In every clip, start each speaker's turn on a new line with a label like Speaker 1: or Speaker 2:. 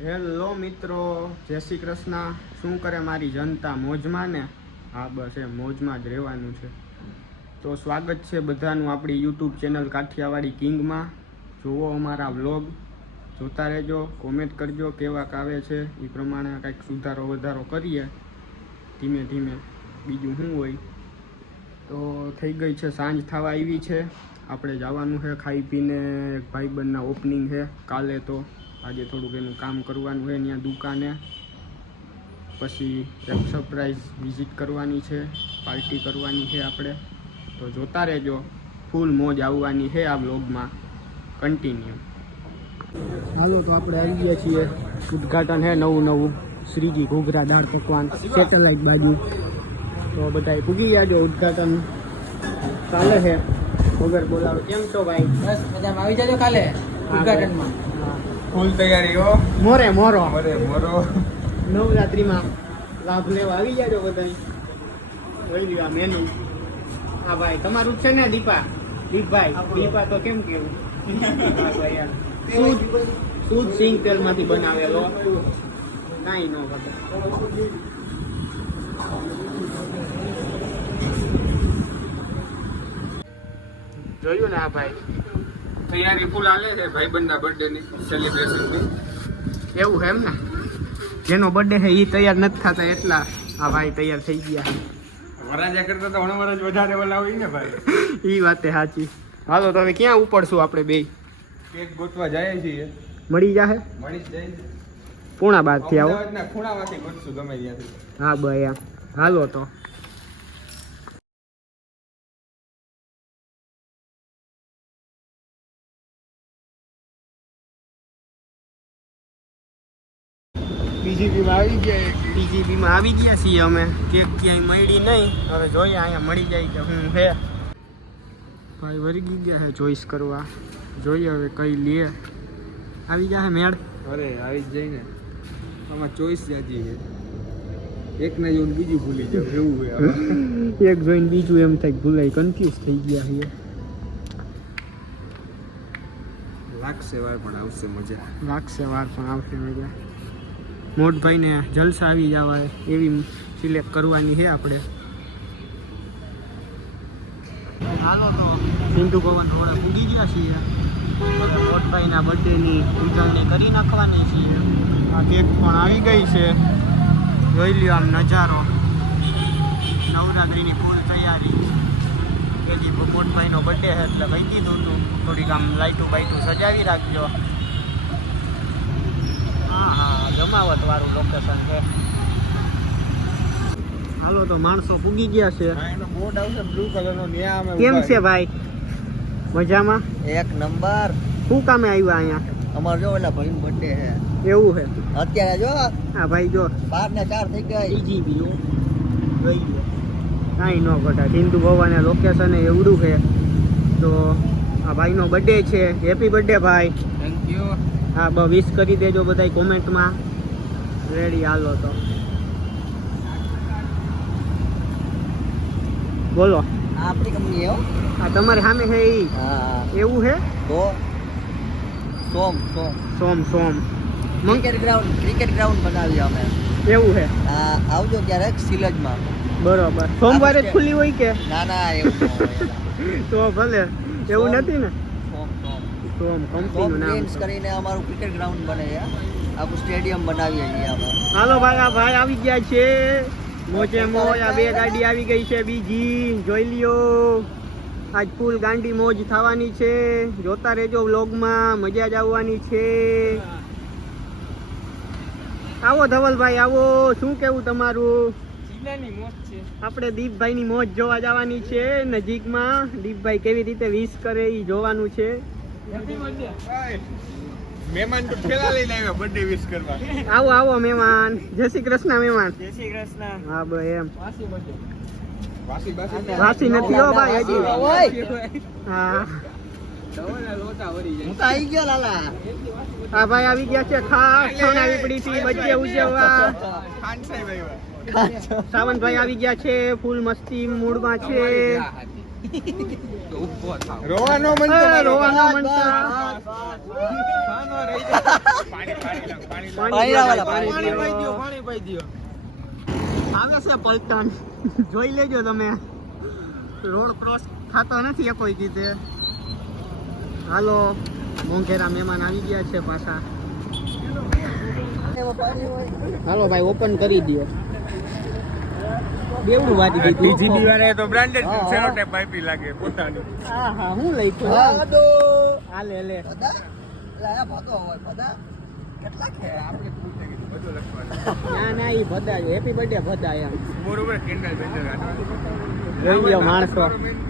Speaker 1: Hello મિત્રો, જય શ્રી કૃષ્ણ. શું કરે મારી જનતા મોજમાં ને? હા, બસ એ મોજમાં જ રહેવાનું છે. તો સ્વાગત છે બધાનું આપણી યુટ્યુબ ચેનલ કાઠિયાવાડી કિંગમાં. જુઓ અમારા વ્લોગ. જોતા રહેજો કોમેન્ટ કરજો કેવા કાવે છે. એ પ્રમાણે કંઈક સુધારો વધારો કરીએ. ધીમે ધીમે બીજું શું હોય? તો થઈ ગઈ છે સાંજ થવા આવી છે. આપણે જવાનું છે ખાઈ પીને. એક ભાઈબંધના ઓપનિંગ છે કાલે તો. આજે થોડુંક એનું કામ કરવાનું છે ત્યાં દુકાને. પછી એક સરપ્રાઈઝ વિઝિટ કરવાની છે પાર્ટી કરવાની છે આપણે. તો જોતા રહેજો ફૂલ મોજ આવવાની છે આ બ્લોગમાં કન્ટિન્યુ હાલો તો આપણે આવી ગયા છીએ. ઉદઘાટન છે નવું નવું. શ્રીજી ઘોઘરા દાળ પકવાન સેટેલાઇટ બાજુ. તો બધા પૂગી ગયા જો ઉદઘાટન. ચાલે છે. વગર બોલાવો કેમ છો ભાઈ?
Speaker 2: બસ મજામાં. આવી જજો કાલે ઉદઘાટનમાં.
Speaker 3: ફૂલ તૈયારીઓ.
Speaker 1: મોરે મોરો.
Speaker 3: અરે મોરો.
Speaker 1: નવરાત્રીમાં લાભ લેવા આવી જાજો બધા જોઈ લીધા મેનુ હા ભાઈ તમારું જ છે ને દીપા? દીપભાઈ દીપા તો કેમ કેવું? હા ભાઈ યાર. શુદ્ધ શુદ્ધ સિંગ તેલમાંથી બનાવેલો? કાંઈ ન ઘટે જોયું ને આ ભાઈ?
Speaker 3: તૈયારી ફૂલ આલે છે ભાઈબંધના બર્થડે ની સેલિબ્રેશન
Speaker 1: એવું છે એમ ને? જેનો બર્થડે છે એ તૈયાર નથી થતા એટલા આ ભાઈ તૈયાર થઈ ગયા
Speaker 3: વરાજા કરતા તો હણો જ વધારે ઓલા હોય ને ભાઈ.
Speaker 1: એ વાતે સાચી. હાલો તો હવે ક્યાં ઉપડશું આપણે બે?
Speaker 3: કેક ગોતવા જાય છીએ.
Speaker 1: મળી જાહે?
Speaker 3: મળી જ જાય
Speaker 1: પૂણા બાદથી આવો
Speaker 3: ખૂણામાંથી ગોતશું ગમે ત્યાંથી.
Speaker 1: હા બયા હાલો તો.
Speaker 3: બીજીપીમાં આવી ગયા એક
Speaker 1: આવી ગયા છીએ અમે. કેક ક્યાંય મળી નહીં હવે જોઈએ અહીંયા મળી જાય કે હું હે. ભાઈ વરગી ગયા છે ચોઈસ કરવા. જોઈએ હવે કઈ લે. આવી ગયા મેળ?
Speaker 3: અરે આવી જ જઈને. આમાં ચોઈસ જાજી છે એક ને જોઈને બીજું ભૂલી જાવ એવું હોય.
Speaker 1: એક જોઈને બીજું એમ થાય ભૂલાય કન્ફ્યુઝ થઈ ગયા છીએ
Speaker 3: લાગશે વાર પણ આવશે મજા.
Speaker 1: લાગશે વાર પણ આવશે મજા. મોટભાઈને જલસા આવી જવા એવી સિલેક્ટ કરવાની છે આપણે. હાલો તો સિંધુ ભવન રોડે પૂગી ગયા છીએ. મોટભાઈના બર્થડેની ઉજવણી કરી નાખવાની છીએ. આ કેક પણ આવી ગઈ છે. જોઈ લ્યો આમ નજારો. નવરાત્રિની ફૂલ તૈયારી. એની મોટભાઈનો બર્થડે છે એટલે કહી દીધું હતું થોડીક આમ લાઇટું બાઇટું સજાવી રાખજો. હા હા જમાવટ વાળું લોકેશન છે. હાલો તો માણસો પૂગી ગયા છે.
Speaker 3: એનો બોર્ડ આવશે બ્લુ કલરનો ન્યા
Speaker 1: કેમ છે ભાઈ? મજામાં?
Speaker 2: એક નંબર.
Speaker 1: શું કામે આવ્યા અહીંયા?
Speaker 2: અમાર જો ઓલા ભાઈ બર્થડે છે.
Speaker 1: એવું છે?
Speaker 2: અત્યારે જો
Speaker 1: હા ભાઈ જો.
Speaker 2: બાર ને ચાર થઈ ગયા.
Speaker 1: બીજી બીજું કાંઈ ન ઘટા. હિન્દુ ભવાને લોકેશન એવડું છે. તો આ ભાઈનો બર્થડે છે. હેપી બર્થડે ભાઈ.
Speaker 3: થેન્ક યુ
Speaker 1: હા બ વિશ કરી દેજો બધાય કોમેન્ટમાં રેડી હાલો તો. બોલો.
Speaker 2: આ આપણી કંપની હો.
Speaker 1: આ તમારી સામે છે ઈ.
Speaker 2: હા
Speaker 1: એવું છે?
Speaker 2: તો? સોમ સોમ.
Speaker 1: સોમ સોમ. મંગ
Speaker 2: ક્રિકેટ ગ્રાઉન્ડ ક્રિકેટ ગ્રાઉન્ડ બનાવી અમે.
Speaker 1: એવું છે?
Speaker 2: આ આવજો ક્યારેક સિલજમાં
Speaker 1: બરોબર. સોમવારે જ ખુલ્લી હોય કે?
Speaker 2: ના ના એવું ન હોય.
Speaker 1: તો ભલે. એવું
Speaker 2: સોમ.
Speaker 1: નથી ને?
Speaker 2: સોમ
Speaker 1: કંપનીનું નામ
Speaker 2: કરીને અમારું ક્રિકેટ ગ્રાઉન્ડ બને છે આખું સ્ટેડિયમ બનાવીએ છીએ અમે
Speaker 1: હાલો ભાઈ આ ભાઈ આવી ગયા છે. મોજે મોજ આ બે ગાડી આવી ગઈ છે બીજી. જોઈ લ્યો. આજ ફૂલ ગાંડી મોજ થવાની છે. જોતા રહેજો વ્લોગમાં મજા જ આવવાની છે. આવો ધવલભાઈ આવો. શું કેવું તમારું?
Speaker 3: જિલ્લાની મોજ છે.
Speaker 1: આપણે દીપભાઈની મોજ જોવા જવાની છે નજીકમાં. દીપભાઈ કેવી રીતે વિશ કરે એ જોવાનું છે.
Speaker 3: મહેમાન તો ઠેલા લઈને આવ્યા બર્થડે વિશ કરવા.
Speaker 1: આવો આવો મહેમાન. જય શ્રી કૃષ્ણ મહેમાન.
Speaker 2: જય શ્રી કૃષ્ણ.
Speaker 1: હા ભાઈ એમ.
Speaker 3: વાસી બાસી
Speaker 1: વાસી નથી હો ભાઈ હજી.
Speaker 2: ઓય.
Speaker 1: હા.
Speaker 2: હું તો આવી ગયો લાલા.
Speaker 1: આ ભાઈ આવી ગયા છે. ખાસ છોના વીપડી થી બચ્ચે ઉજવવા.
Speaker 3: ખાન સાહેબ
Speaker 1: સાવંતભાઈ આવી ગયા છે ફૂલ મસ્તી મૂડમાં છે.
Speaker 3: રોવાનો મન
Speaker 1: રોવાનો મન.
Speaker 3: પાણી પાણી પાણી
Speaker 1: પાણી
Speaker 3: પાઈ.
Speaker 1: આવે છે પલટન જોઈ લેજો તમે રોડ ક્રોસ થતો નથી એ કોઈ રીતે હાલો મોંઘેરા મહેમાન આવી ગયા છે પાછા હાલો ભાઈ ઓપન કરી દો બેવડું વાતી દીધું.
Speaker 3: DGB વાળાએ તો branded
Speaker 2: હા, હા.
Speaker 3: આપી લાગે પોતાની.
Speaker 1: હા હા હું લઈ
Speaker 2: હા. દો
Speaker 1: હાલે લે
Speaker 2: બધા? લાયા ભાતો હોય બધા? કેટલા છે
Speaker 3: આપણે પૂછે કીધું, બધું લખવાનું.
Speaker 1: ના ના ઈ ભદાયો હેપી બર્થડે ભદાય એમ.
Speaker 3: બરોબર, candle બેન્ડલ
Speaker 1: જોઈ લ્યો માણસો.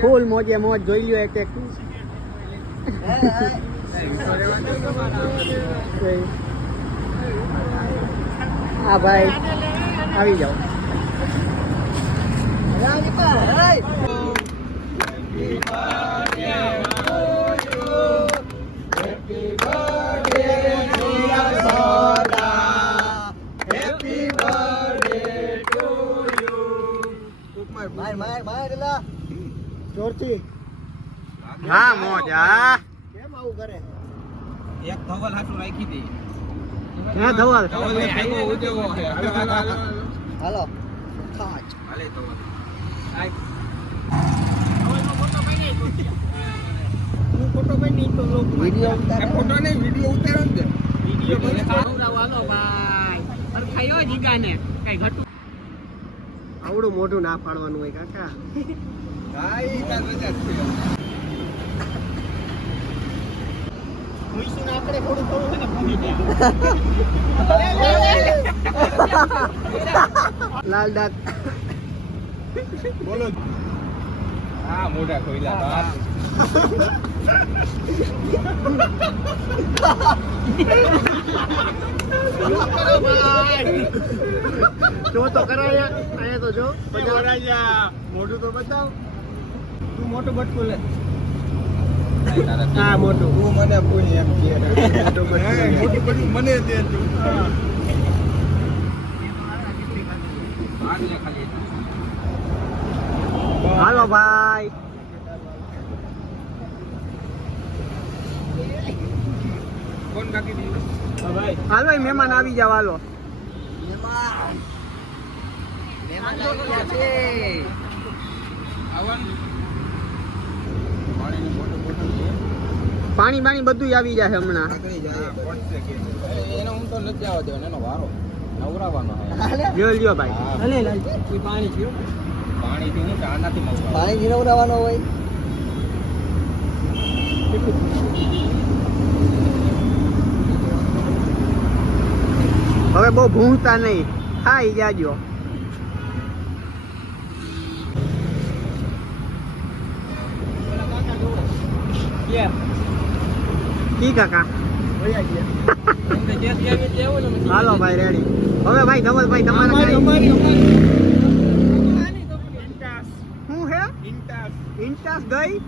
Speaker 1: ફૂલ મોજે મોજ જોઈ લ્યો એક એક.
Speaker 2: હે હે.
Speaker 1: હા ભાઈ. આવી જાઓ.
Speaker 2: પર હે
Speaker 1: મોજ
Speaker 2: કેમ આવું કરે
Speaker 3: એક ધવલ હાટું રાખી દે.
Speaker 1: હે ધવલ.
Speaker 3: હાલો, હાલે ધવલ.
Speaker 1: ફોટો આવડું મોઢું ના પાડવાનું હોય કાકા થોડું થોડું ભૂલી લાલ દાંત.
Speaker 3: બોલો. હા મોઢા ખોઈલા બાપ.
Speaker 1: જો તો કરાય અહીંયા તો જો. મોઢું તો બતાવ. તું મોટું બટકું લે
Speaker 3: હા
Speaker 1: મોટું.
Speaker 3: હું મને પૂછ એમ કે. મોટું બધું મને દે તું.
Speaker 1: હાલો ભાઈ. હાલો મહેમાન આવી જાવ હાલો. પાણી બાણી બધું આવી જાય હમણાં.
Speaker 3: એનો હું તો નથી આવવા દેવાનો એનો વારો નવરાવાનો
Speaker 1: લ્યો લ્યો. ભાઈ પાણી પીઓ
Speaker 3: પાણીથી હું નવરાવાનો
Speaker 2: પાણી જીરવડાવવાનો હોય.
Speaker 1: હવે બહુ ભૂંગતા નહીં. ખાઈ જાજો. કી કાકા. હાલો ભાઈ રેડી હવે ભાઈ ધવલભાઈ તમારે શું હે ઇન્ટાસ ગઈ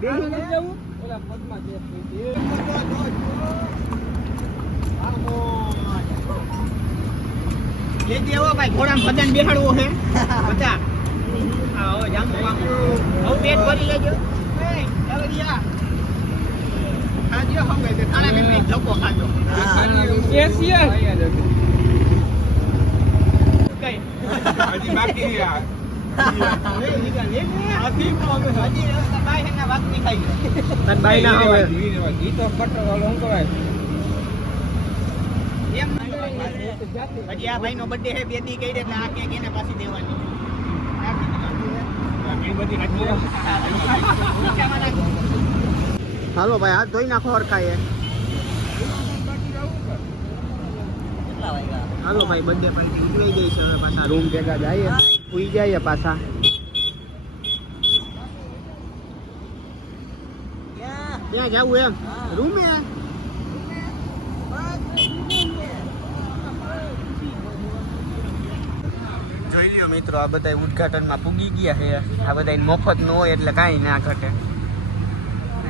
Speaker 1: બેહીને? લેજે હો ભાઈ ઘોડામાં બધાને બેહાડવો છે બધા હા હવે જામો વામો હવે પેટ ભરી લેજો એ જવરિયા ખાજો હવે તે ખાણા મેં એક ધક્કો ખાજો કઈ
Speaker 3: હજી બાકી છે આ.
Speaker 1: લે લીધા લે હજી હજી બાઈ હેના વાત નહીં ખાઈ તન બાઈ ના
Speaker 3: ઈ ઈ તો કટર વાળો શું કહેવાય?
Speaker 1: હજી આ ભાઈનો બર્થડે છે બે દી એટલે આ કેક એને પાછી દેવાની હાલો ભાઈ હાથ ધોઈ નાખો હરખાએ હાલો ભાઈ બર્થડે પાર્ટી ઉજવાઈ ગઈ છે હવે પાછા રૂમ ભેગા જઈએ ઉઈ જાય પાછા. ત્યાં જવું એમ. રૂમે? જોઈ લ્યો મિત્રો, આ બધા ઉદઘાટનમાં પૂગી ગયા છે. આ બધા મફત ન હોય એટલે કાંઈ ના ઘટે.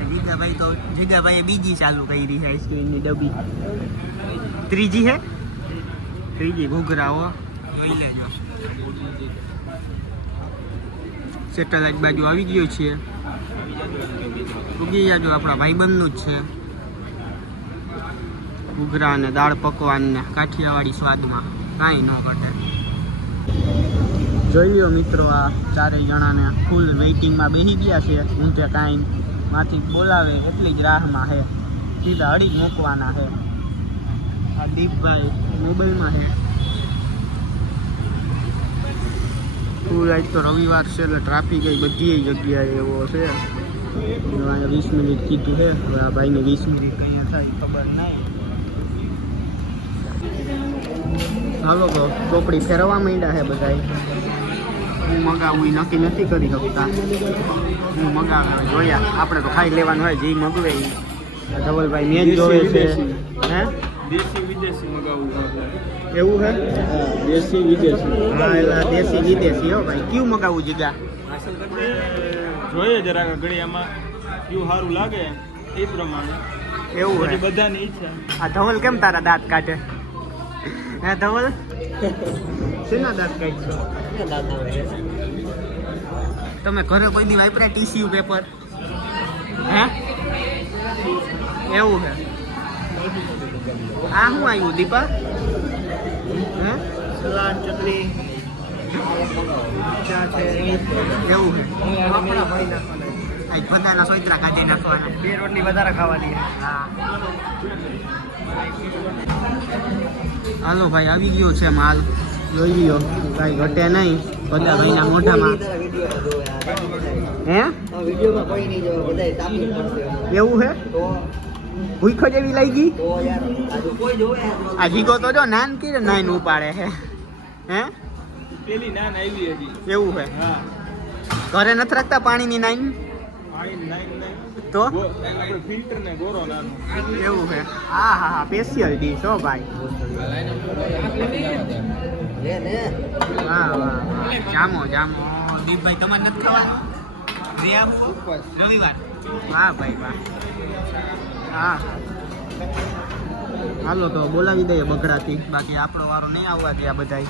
Speaker 1: જીગાભાઈ તો જીગાભાઈએ બીજી ચાલુ કરી છે આઈસ્ક્રીમની ડબ્બી. ત્રીજી હે ત્રીજી ઘૂઘરા, હો. જોઈ લેજો. સેટેલાઇટ બાજુ આવી ગયો છીએ ઉગી જાજો આપણા ભાઈબંધનું જ છે. ઘૂઘરા અને દાળ પકવાન ને કાઠિયાવાડી સ્વાદમાં કાંઈ ન ઘટે. જોઈએ મિત્રો આ ચારેય જણાને ફૂલ વેઇટિંગમાં બેસી ગયા છે. ઊંધે કાંઈ માંથી બોલાવે એટલી જ રાહમાં છે સીધા અડી મૂકવાના છે આ દીપભાઈ મોબાઈલમાં છે ફૂલ આજ તો રવિવાર છે એટલે ટ્રાફિક એ બધી જગ્યાએ એવો છે. અહીંયા વીસ મિનિટ કીધું છે. હવે આ ભાઈને વીસ મિનિટ અહીંયા થાય ખબર નહીં. હાલો તો ચોપડી ફેરવવા માંડ્યા છે બધાય. હું મગાવું એ નક્કી નથી કરી શકતા. હું મગાવે જોયા. આપણે તો ખાઈ લેવાનું હોય જે મગવે એ ધવલભાઈ મેં જોવે છે. હે?
Speaker 3: દેશી વિદેશી મગાવવું
Speaker 1: એવું છે
Speaker 3: દેશી વિદેશી.
Speaker 1: હા એટલે દેશી વિદેશી હો ભાઈ. કયું મગાવું જીગા?
Speaker 3: જોઈએ જરાક ઘડી આમાં કયું સારું લાગે એ પ્રમાણે.
Speaker 1: એવું છે
Speaker 3: બધાની ઈચ્છા.
Speaker 1: આ ધવલ કેમ તારા દાંત કાઢે? હે ધવલ? શેના દાંત કાઢશો? તમે ઘરે કોઈ દી વાપર્યા ટીસ્યુ પેપર? હે? એવું છે આ શું આવ્યું દીપા? હે
Speaker 2: સલાડ ચટણી ચા છે.
Speaker 1: એવું છે.
Speaker 2: આપણા ભાઈ નાખવાના.
Speaker 1: આ બધાના સોયત્રા કાઢી નાખવાના.
Speaker 2: બે રોટલી વધારે ખાવાની
Speaker 1: હા. હાલો ભાઈ આવી ગયો છે માલ. જોઈ ગયો કાંઈ ઘટે નહીં. બધા ભાઈના મોઢામાં. હે? એવું છે ભૂખ જેવી લાગી? આ જીગો તો જો નાન કીધે નાઈન ઉપાડે હે. હે?
Speaker 3: પેલી નાન આવી હતી
Speaker 1: એવું છે
Speaker 3: હા.
Speaker 1: ઘરે નથી રાખતા પાણીની નાઈન? તો?
Speaker 3: ફિલ્ટર ને ગોરો નાનો.
Speaker 1: એવું છે હા હા હા સ્પેશિયલ ડીશ હો ભાઈ. વાહ વાહ. જામો જામો. દીપભાઈ તમારે નથી ખાવાનું? રવિવાર. વાહ ભાઈ વાહ. હા. હાલો તો બોલાવી દઈએ બગડાથી. બાકી આપણો વારો નહીં આવવા દે આ બધાય.